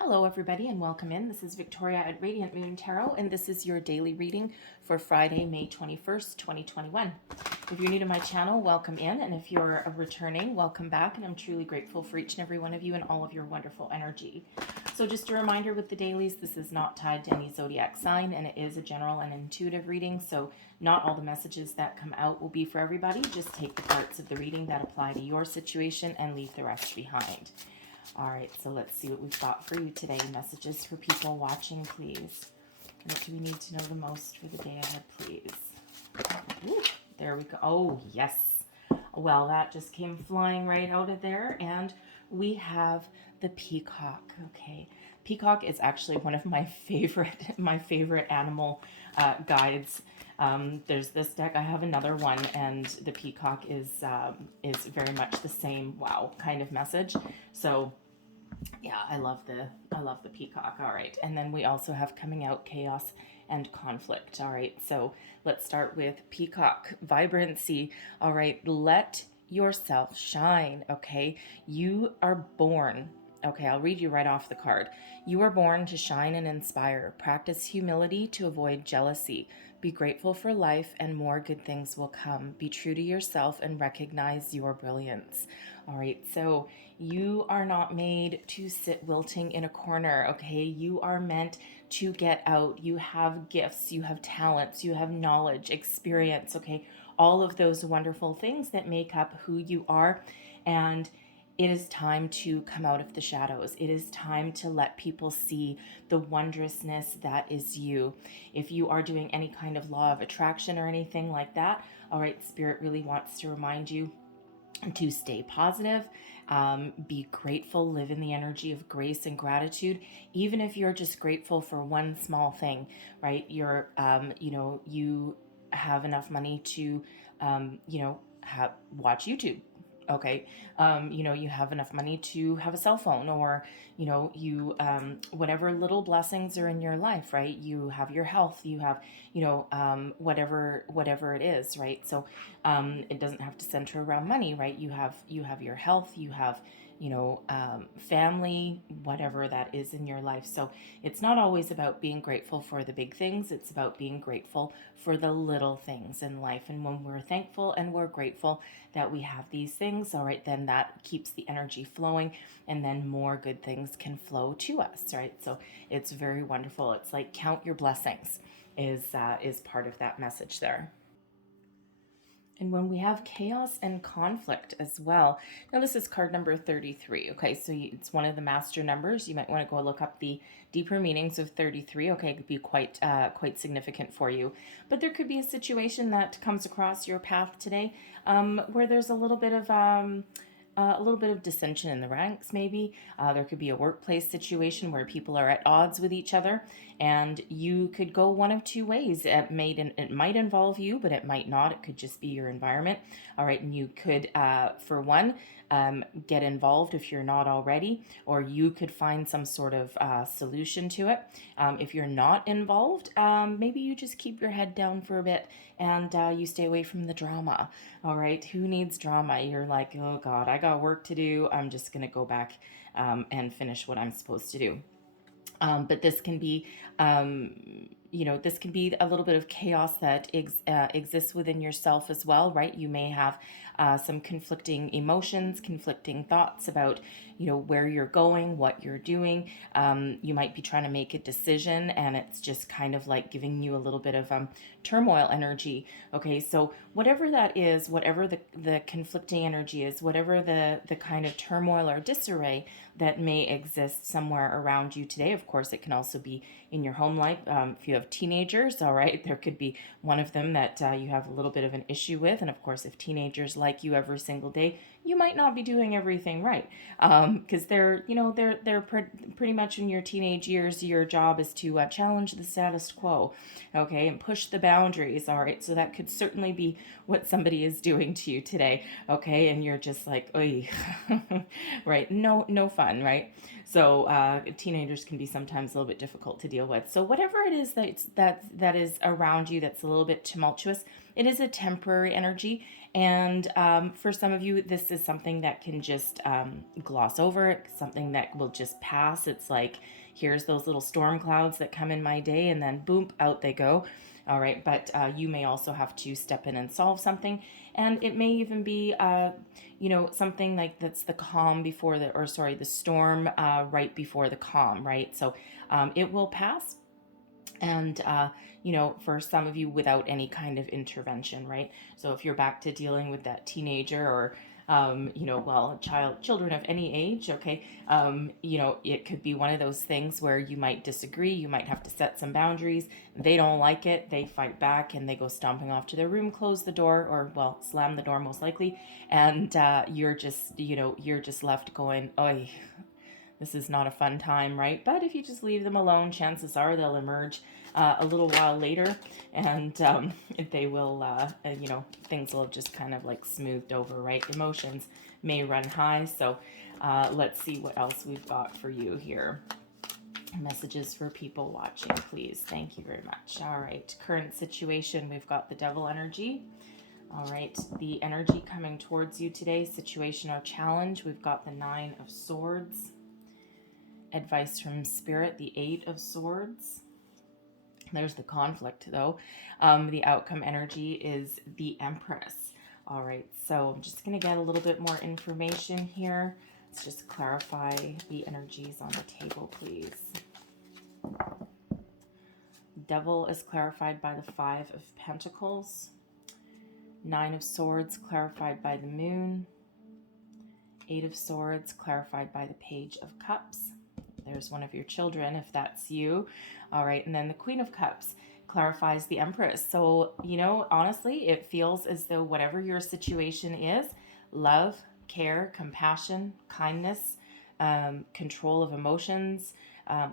Hello, everybody, and welcome in. This is Victoria at Radiant Moon Tarot, and this is your daily reading for Friday, May 21st, 2021. If you're new to my channel, welcome in, and if you're returning, welcome back, and I'm truly grateful for each and every one of you and all of your wonderful energy. So just a reminder with the dailies, this is not tied to any zodiac sign, and it is a general and intuitive reading, so not all the messages that come out will be for everybody. Just take the parts of the reading that apply to your situation and leave the rest behind. All right, so let's see what we've got for you today. Messages for people watching, please. What do we need to know the most for the day ahead, please? Ooh, there we go. Oh, yes. Well, that just came flying right out of there, and we have the peacock. Okay, peacock is actually one of my favorite animal guides. There's this deck. I have another one, and the peacock is very much the same. Wow, kind of message. So yeah, I love the peacock. All right, and then we also have coming out chaos and conflict. All right, so let's start with peacock vibrancy. All right, let yourself shine. Okay, you are born. Okay, I'll read you right off the card. You are born to shine and inspire. Practice humility to avoid jealousy. Be grateful for life and more good things will come. Be true to yourself and recognize your brilliance. All right, so you are not made to sit wilting in a corner, okay? You are meant to get out. You have gifts, you have talents, you have knowledge, experience, okay? All of those wonderful things that make up who you are. And it is time to come out of the shadows. It is time to let people see the wondrousness that is you. If you are doing any kind of law of attraction or anything like that, all right, Spirit really wants to remind you to stay positive, be grateful, live in the energy of grace and gratitude. Even if you're just grateful for one small thing, right? You have enough money to, watch YouTube. Okay, you have enough money to have a cell phone, or whatever little blessings are in your life, right? You have your health, you have whatever it is, right? So it doesn't have to center around money, right? You have your health, you have family, whatever that is in your life. So it's not always about being grateful for the big things. It's about being grateful for the little things in life. And when we're thankful and we're grateful that we have these things, all right, then that keeps the energy flowing, and then more good things can flow to us, right? So it's very wonderful. It's like count your blessings is part of that message there. And when we have chaos and conflict as well. Now, this is card number 33. Okay, so it's one of the master numbers. You might want to go look up the deeper meanings of 33. Okay, it could be quite significant for you. But there could be a situation that comes across your path today where there's a little bit of dissension in the ranks, maybe. There could be a workplace situation where people are at odds with each other, and you could go one of two ways. It might involve you, but it might not. It could just be your environment. All right, and you could, for one, get involved if you're not already, or you could find some sort of solution to it. If you're not involved, maybe you just keep your head down for a bit and you stay away from the drama. All right, who needs drama? You're like, oh God, I got work to do. I'm just going to go back and finish what I'm supposed to do. But this can be, this can be a little bit of chaos that exists within yourself as well, right? You may have some conflicting emotions, conflicting thoughts about, where you're going, what you're doing. You might be trying to make a decision, and it's just kind of like giving you a little bit of turmoil energy. Okay, so whatever that is, whatever the conflicting energy is, whatever the kind of turmoil or disarray that may exist somewhere around you today. Of course, it can also be in your home life. If you have teenagers, all right, there could be one of them that you have a little bit of an issue with. And of course, if teenagers like you every single day, you might not be doing everything right, because they're pretty much in your teenage years. Your job is to challenge the status quo, okay, and push the boundaries. All right, so that could certainly be what somebody is doing to you today, okay, and you're just like, oy, right? No fun, right? So teenagers can be sometimes a little bit difficult to deal with. So whatever it is that is around you that's a little bit tumultuous, it is a temporary energy. And for some of you, this is something that can just gloss over, something that will just pass. It's like, here's those little storm clouds that come in my day, and then boom, out they go. All right, but you may also have to step in and solve something, and it may even be, something like that's the calm before the, or sorry, the storm right before the calm, right? So it will pass, and for some of you, without any kind of intervention, right? So if you're back to dealing with that teenager, or children of any age, okay, it could be one of those things where you might disagree, you might have to set some boundaries. They don't like it, they fight back, and they go stomping off to their room, close the door, or well, slam the door most likely, and you're just left going, oh, this is not a fun time, right? But if you just leave them alone, chances are they'll emerge a little while later, and they will, things will have just kind of like smoothed over, right? Emotions may run high. So let's see what else we've got for you here. Messages for people watching, please. Thank you very much. All right, current situation, we've got the devil energy. All right, the energy coming towards you today, situation or challenge, we've got the 9 of Swords. Advice from Spirit, the 8 of Swords. There's the conflict, though. The outcome energy is the Empress. All right, so I'm just going to get a little bit more information here. Let's just clarify the energies on the table, please. Devil is clarified by the 5 of Pentacles. 9 of Swords clarified by the Moon. 8 of Swords clarified by the Page of Cups. There's one of your children, if that's you. All right, and then the Queen of Cups clarifies the Empress. So, honestly, it feels as though whatever your situation is, love, care, compassion, kindness, control of emotions,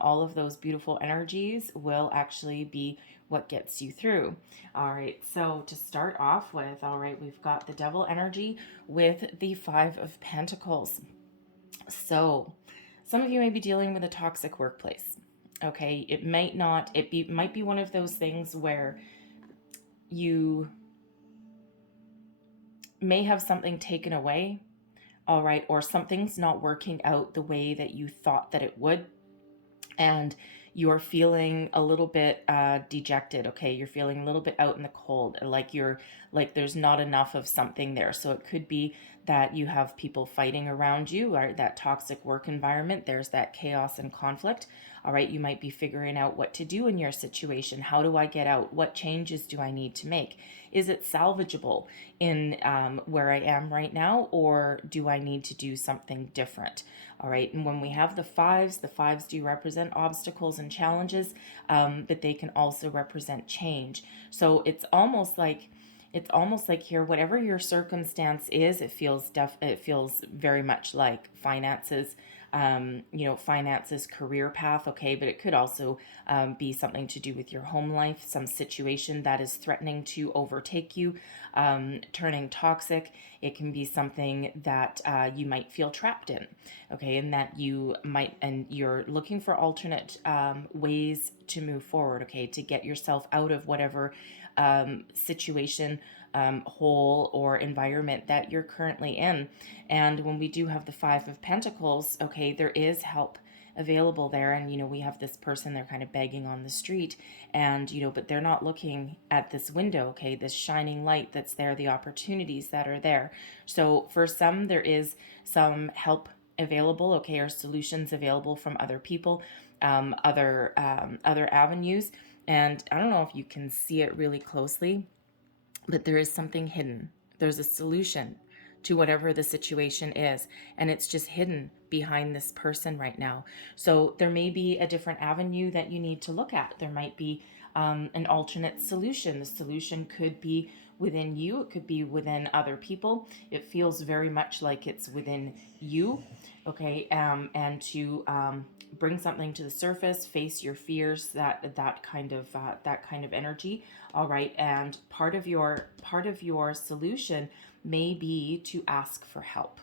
all of those beautiful energies will actually be what gets you through. All right, so to start off with, all right, we've got the devil energy with the 5 of Pentacles. So some of you may be dealing with a toxic workplace. Okay, it might be one of those things where you may have something taken away, all right, or something's not working out the way that you thought that it would, and you're feeling a little bit dejected. Okay, you're feeling a little bit out in the cold, like there's not enough of something there. So it could be that you have people fighting around you, or that toxic work environment. There's that chaos and conflict. All right, you might be figuring out what to do in your situation. How do I get out? What changes do I need to make? Is it salvageable in where I am right now, or do I need to do something different? All right, and when we have the fives do represent obstacles and challenges, but they can also represent change. So it's almost like here, whatever your circumstance is, it feels very much like finances, finances, career path, okay, but it could also be something to do with your home life, some situation that is threatening to overtake you, turning toxic. It can be something that you might feel trapped in, okay, and that you're looking for alternate ways to move forward, okay, to get yourself out of whatever situation, hole, or environment that you're currently in. And when we do have the 5 of Pentacles, okay, there is help available there. And, we have this person, they're kind of begging on the street, and, but they're not looking at this window, okay, this shining light that's there, the opportunities that are there. So for some, there is some help available, okay, or solutions available from other people, other avenues. And I don't know if you can see it really closely, but there is something hidden. There's a solution to whatever the situation is, and it's just hidden behind this person right now. So there may be a different avenue that you need to look at. There might be an alternate solution. The solution could be within you. It could be within other people. It feels very much like it's within you, okay, and to bring something to the surface, face your fears, that kind of energy. All right, and part of your solution may be to ask for help.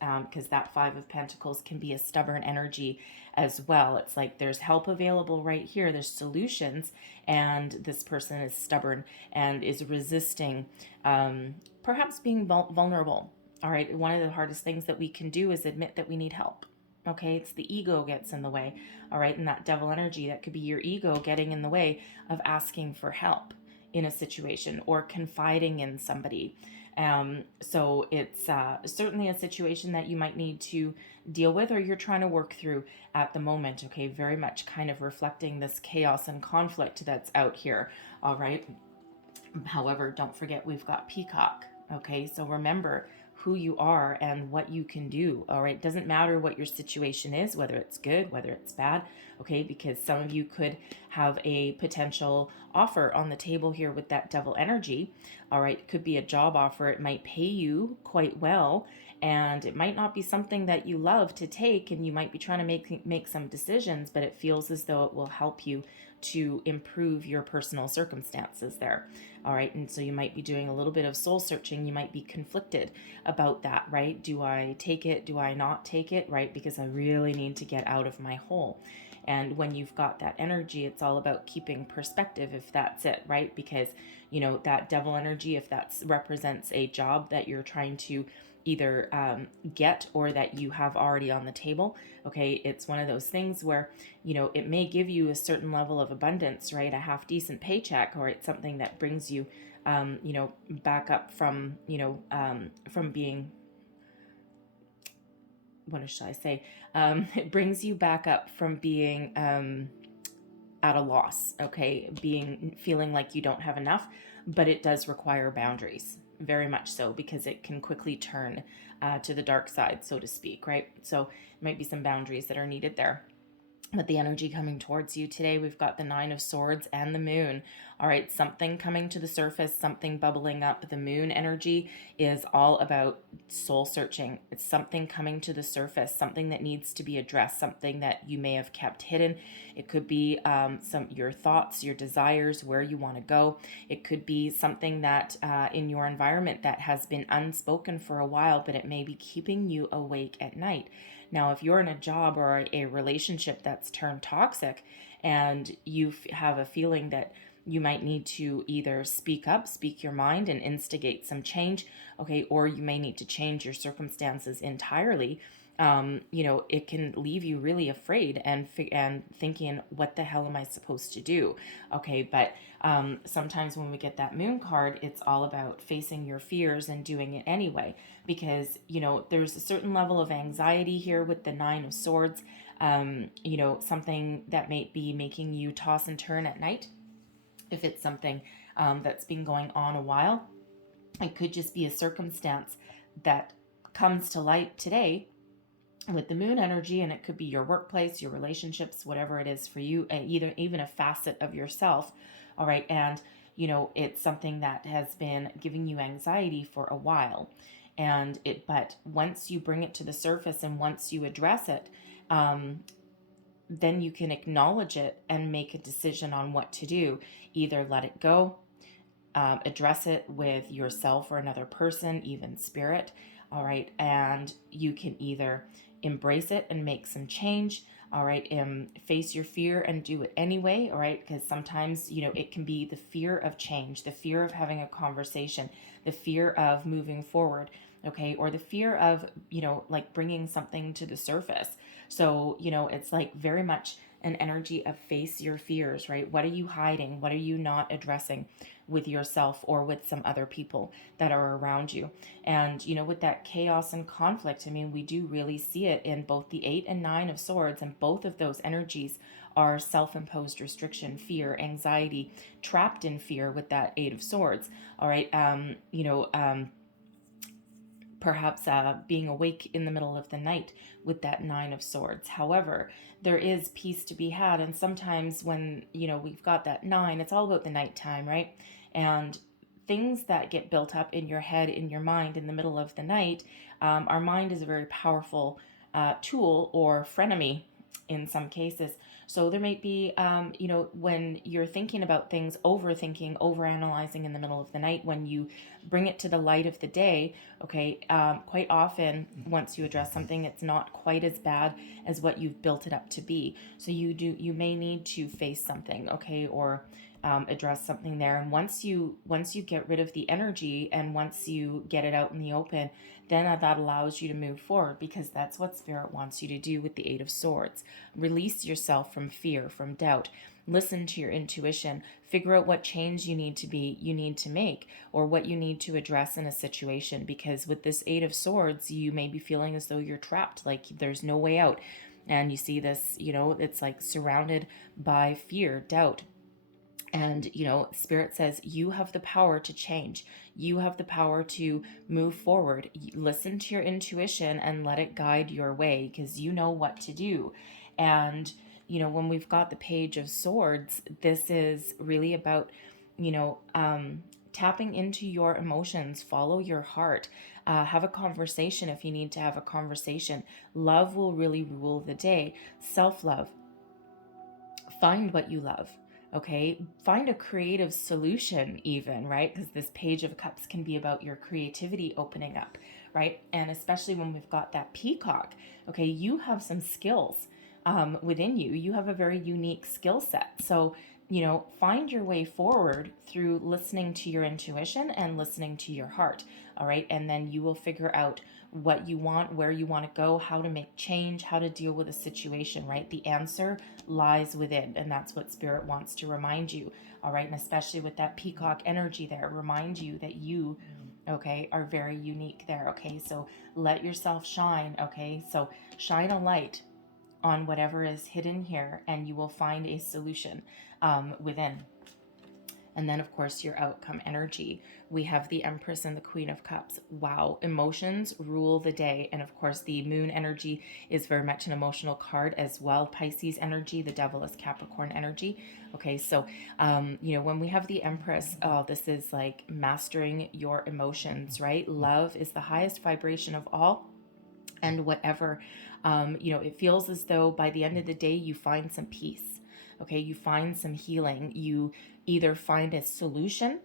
because that Five of Pentacles can be a stubborn energy as well. It's like there's help available right here, there's solutions, and this person is stubborn and is resisting, perhaps being vulnerable. All right, one of the hardest things that we can do is admit that we need help. Okay, it's the ego gets in the way. All right, and that devil energy, that could be your ego getting in the way of asking for help in a situation or confiding in somebody. So it's certainly a situation that you might need to deal with, or you're trying to work through at the moment. Okay, very much kind of reflecting this chaos and conflict that's out here. All right. However, don't forget we've got Peacock. Okay, so remember who you are and what you can do. All right, doesn't matter what your situation is, whether it's good, whether it's bad. Okay, because some of you could have a potential offer on the table here with that devil energy. All right, it could be a job offer. It might pay you quite well, and it might not be something that you love to take, and you might be trying to make some decisions, but it feels as though it will help you to improve your personal circumstances there. All right, and so you might be doing a little bit of soul searching. You might be conflicted about that, right? Do I take it? Do I not take it, right? Because I really need to get out of my hole. And when you've got that energy, it's all about keeping perspective, if that's it, right? Because, you know, that devil energy, if that represents a job that you're trying to either get or that you have already on the table, okay, it's one of those things where, you know, it may give you a certain level of abundance, right? A half decent paycheck, or it's something that brings you, you know, back up from, you know, from being, what should I say? It brings you back up from being at a loss, okay? Feeling like you don't have enough, but it does require boundaries, very much so, because it can quickly turn to the dark side, so to speak, right? So it might be some boundaries that are needed there. But the energy coming towards you today, we've got the Nine of Swords and the Moon. All right, something coming to the surface, something bubbling up. The Moon energy is all about soul searching. It's something coming to the surface, something that needs to be addressed, something that you may have kept hidden. It could be your thoughts, your desires, where you want to go. It could be something that in your environment that has been unspoken for a while, but it may be keeping you awake at night. Now, if you're in a job or a relationship that's turned toxic and you have a feeling that you might need to either speak up, speak your mind, and instigate some change, okay, or you may need to change your circumstances entirely, you know, it can leave you really afraid and thinking, what the hell am I supposed to do? Okay, but sometimes when we get that Moon card, it's all about facing your fears and doing it anyway, because, you know, there's a certain level of anxiety here with the Nine of Swords, you know, something that may be making you toss and turn at night. If it's something that's been going on a while, it could just be a circumstance that comes to light today with the Moon energy, and it could be your workplace, your relationships, whatever it is for you, even a facet of yourself. All right, and you know, it's something that has been giving you anxiety for a while, but once you bring it to the surface and once you address it, then you can acknowledge it and make a decision on what to do. Either let it go, address it with yourself or another person, even spirit. All right, and you can either embrace it and make some change. All right, face your fear and do it anyway. All right, because sometimes, you know, it can be the fear of change, the fear of having a conversation, the fear of moving forward, okay, or the fear of, you know, like bringing something to the surface. So, you know, it's like very much an energy of face your fears, right? What are you hiding? What are you not addressing with yourself or with some other people that are around you? And, you know, with that chaos and conflict, I mean, we do really see it in both the 8 and 9 of Swords, and both of those energies are self-imposed restriction, fear, anxiety, trapped in fear with that 8 of Swords. All right, perhaps being awake in the middle of the night with that 9 of Swords. However, there is peace to be had, and sometimes when, you know, we've got that 9, it's all about the nighttime, right? And things that get built up in your head, in your mind in the middle of the night, our mind is a very powerful tool or frenemy in some cases So there might be, when you're thinking about things, overthinking, overanalyzing in the middle of the night, when you bring it to the light of the day, okay, quite often once you address something, it's not quite as bad as what you've built it up to be. So you may need to face something, okay, or address something there. And once you get rid of the energy, and once you get it out in the open, then that allows you to move forward, because that's what Spirit wants you to do with the Eight of Swords. Release yourself from fear, from doubt. Listen to your intuition. Figure out what change you need to make, or what you need to address in a situation. Because with this Eight of Swords, you may be feeling as though you're trapped, like there's no way out. And you see this, it's like surrounded by fear, doubt. And, Spirit says you have the power to change. You have the power to move forward. Listen to your intuition and let it guide your way, because you know what to do. And, when we've got the Page of Swords, this is really about, tapping into your emotions. Follow your heart. Have a conversation if you need to have a conversation. Love will really rule the day. Self-love. Find what you love. Okay, find a creative solution, even, right? Because this Page of Cups can be about your creativity opening up, right? And especially when we've got that peacock, okay, you have some skills within you. You have a very unique skill set. So, find your way forward through listening to your intuition and listening to your heart, all right? And then you will figure out what you want, where you want to go, how to make change, how to deal with a situation, right? The answer lies within, and that's what Spirit wants to remind you, all right? And especially with that peacock energy there, remind you that you, okay, are very unique there, okay? So let yourself shine, okay? So shine a light on whatever is hidden here, and you will find a solution within. And then, of course, your outcome energy. We have the Empress and the Queen of Cups. Wow. Emotions rule the day. And of course, the Moon energy is very much an emotional card as well. Pisces energy, the Devil is Capricorn energy. Okay, so, when we have the Empress, this is like mastering your emotions, right? Love is the highest vibration of all. And whatever, it feels as though by the end of the day, you find some peace. Okay, you find some healing. You either find a solution,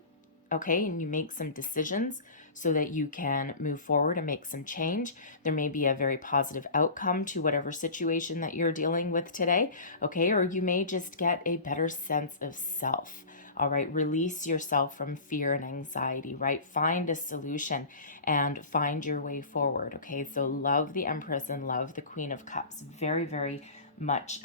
okay, and you make some decisions so that you can move forward and make some change. There may be a very positive outcome to whatever situation that you're dealing with today, okay, or you may just get a better sense of self. All right, release yourself from fear and anxiety, right? Find a solution and find your way forward, okay? So love the Empress and love the Queen of Cups. Very, very much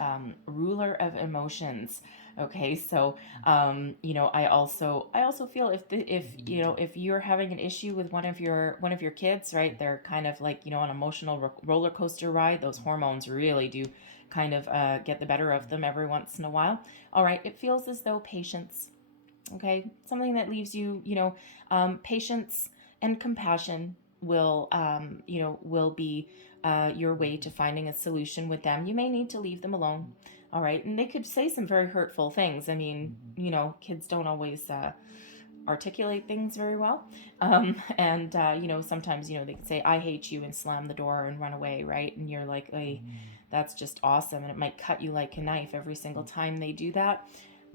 ruler of emotions. Okay, so I also feel if you're having an issue with one of your kids, right? They're kind of like an emotional roller coaster ride. Those hormones really do kind of get the better of them every once in a while. All right, it feels as though patience. Okay, something that leaves you, patience and compassion will be your way to finding a solution with them. You may need to leave them alone. All right. And they could say some very hurtful things. I mean, kids don't always articulate things very well. And sometimes, they could say, I hate you, and slam the door and run away. Right. And you're like, hey, that's just awesome. And it might cut you like a knife every single time they do that.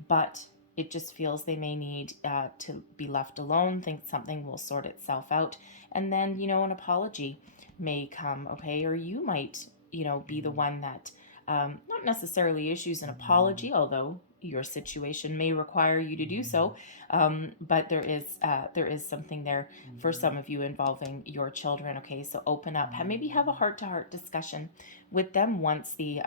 But it just feels they may need to be left alone, think something will sort itself out. And then, an apology may come, okay? Or you might, be the one that not necessarily issues an apology, although your situation may require you to do so. But there is something there for some of you involving your children, okay? So open up, maybe have a heart-to-heart discussion with them once the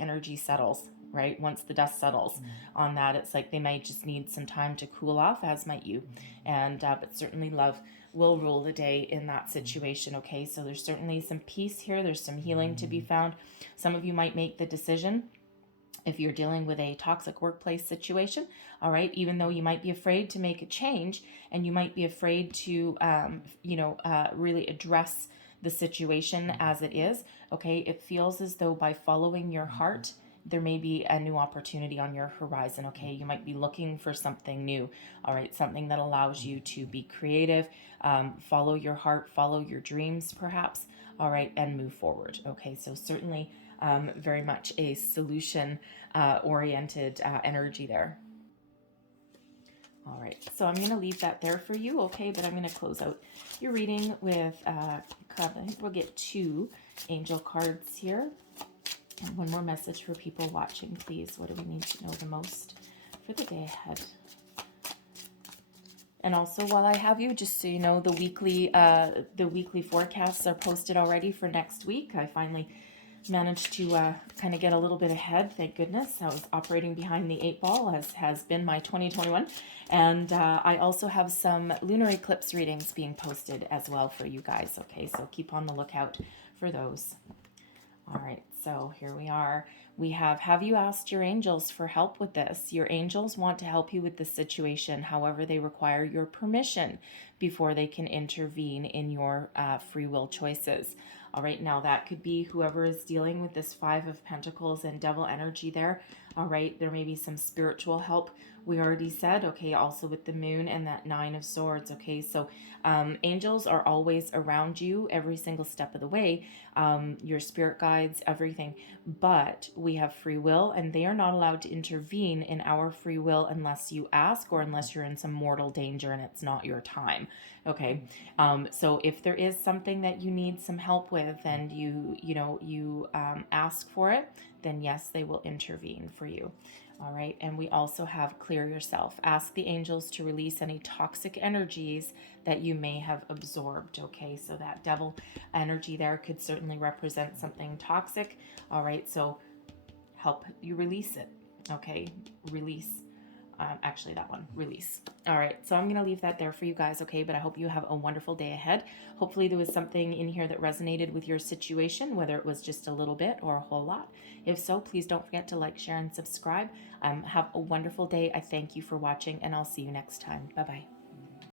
energy settles. Right? Once the dust settles on that, it's like they might just need some time to cool off, as might you. And but certainly love will rule the day in that situation, okay? So there's certainly some peace here. There's some healing to be found. Some of you might make the decision, if you're dealing with a toxic workplace situation, all right, even though you might be afraid to make a change, and you might be afraid to, really address the situation as it is, okay, it feels as though by following your heart, there may be a new opportunity on your horizon, okay? You might be looking for something new, all right? Something that allows you to be creative, follow your heart, follow your dreams, perhaps, all right, and move forward, okay? So certainly very much a solution oriented energy there. All right, so I'm going to leave that there for you, okay? But I'm going to close out your reading with, I think we'll get 2 angel cards here. And one more message for people watching, please. What do we need to know the most for the day ahead? And also, while I have you, just so you know, the weekly forecasts are posted already for next week. I finally managed to kind of get a little bit ahead, thank goodness. I was operating behind the 8 ball, as has been my 2021. And I also have some lunar eclipse readings being posted as well for you guys, okay? So keep on the lookout for those. All right, so here we are. We have you asked your angels for help with this? Your angels want to help you with this situation. However, they require your permission before they can intervene in your free will choices. All right, now that could be whoever is dealing with this 5 of Pentacles and devil energy there. All right, there may be some spiritual help. We already said, okay, also with the moon and that 9 of Swords, okay? So angels are always around you every single step of the way, your spirit guides, everything. But we have free will, and they are not allowed to intervene in our free will unless you ask or unless you're in some mortal danger and it's not your time, okay? So if there is something that you need some help with and you ask for it, then yes, they will intervene for you. All right, and we also have clear yourself. Ask the angels to release any toxic energies that you may have absorbed, okay? So that devil energy there could certainly represent something toxic. All right, so help you release it, okay? Release. Actually, that one, release. All right, so I'm going to leave that there for you guys, okay? But I hope you have a wonderful day ahead. Hopefully there was something in here that resonated with your situation, whether it was just a little bit or a whole lot. If so, please don't forget to like, share, and subscribe. Have a wonderful day. I thank you for watching, and I'll see you next time. Bye-bye.